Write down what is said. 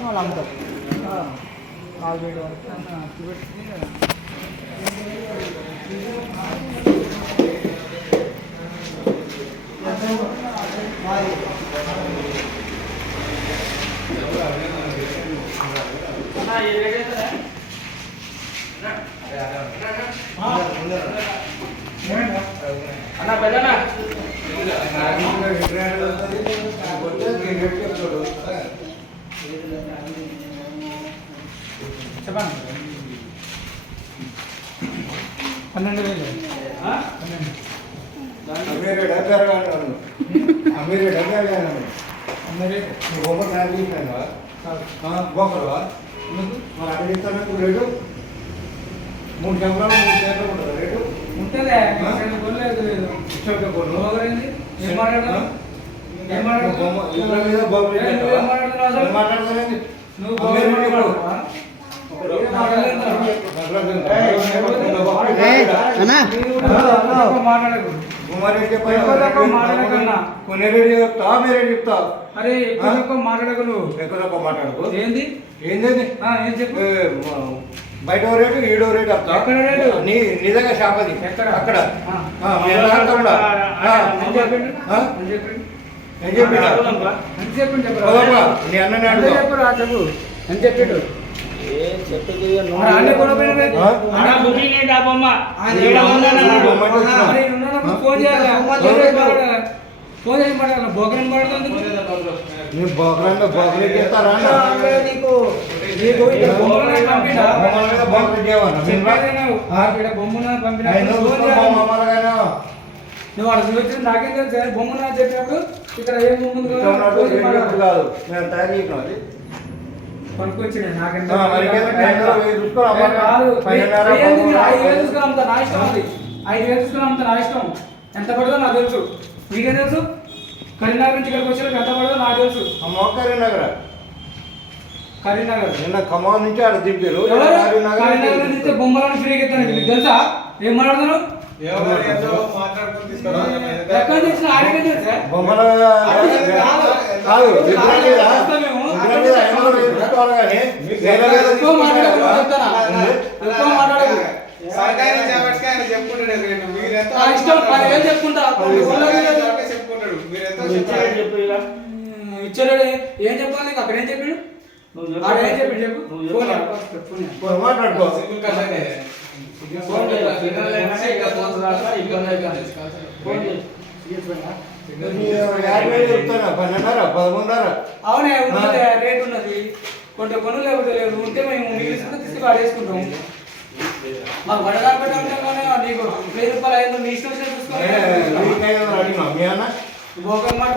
తీసుకొని వాళ్ళు అమ్ముతారు. కాల్ వేడి వరకు అన్న పెద్దనా చెప్పండి. 12,000 రేటు 3 గంటలు 3 గంటలు ఉంటుంది రేటు ఉంటుందే. కొనలేదు ఏం మాట్లాడతావు? ఏం మాట్లాడుతున్నావు? నువ్వు అరే ఎక్కువ మాట్లాడకు. నువ్వు ఎక్కువ మాట్లాడుకో. ఏంది ఏంది ఏం చెప్పు. బయట రేటు ఈడో రేటు అత్తా. ఎక్కడ రేటు? నిజంగా షాప్ అది ఎక్కడ? అక్కడ ఏం చెప్పిండు నీ అన్న చెప్పు అని చెప్పాడు. ఫోన్ చేసి మాట్లాడాలి. బోకరం పడుతుంది. చేస్తారా బొమ్మను పంపిన నువ్వు అక్కడ వచ్చిన నాకేం తెలుసు. బొమ్మను చెప్పినప్పుడు ఇక్కడ ఏం బొమ్మ కాదు మేము తయారు చేసినాం అది పనుకొచ్చిన నాకెంత 5,000 తీసుకుని అమ్ముతా. నా ఇష్టం. అది 5,000 తీసుకుని అమ్ముతా. నా ఇష్టం. ఎంత పడుతుందో నాకు తెలుసు. మీకేం తెలుసు? కరీంనగర్ నుంచి ఇక్కడికి వచ్చాక ఎంత పడుతుందో నాకు తెలుసు. కరీంనగర్ కరీంనగర్ నిన్న ఖమ్మం నుంచి ఆడ దింపారు. కరీంనగర్ నుంచి బొమ్మలను ఫ్రీగా ఇస్తాను. మీకు తెలుసా? ఏం మాట్లాడుతున్నావు? ఎక్కడ తెచ్చిన ఆడికే తెలుసా? బొమ్మల కాదు ఎక్కువ మాట్లాడకు. ఇష్టం 10,000 చెప్పుకుంటా. ఇచ్చాడు. ఏం చెప్పాలి నీకు? అక్కడ ఏం చెప్పాడు? ఏం చెప్పాడు చెప్పు. మాట్లాడుకో. అవునే ఉన్నది. రేట్ ఉన్నది. కొంత కొను లేకపోతే లేదు. ఉంటే మేము తీసుకు వాడేసుకుంటాం. మాకు వడగా పెట్టాలంటే నీకు 1000 రూపాయలు 500 నీ ఇష్టం చూసుకోవాలి. అడిగినా మీ అన్న బోకం మాట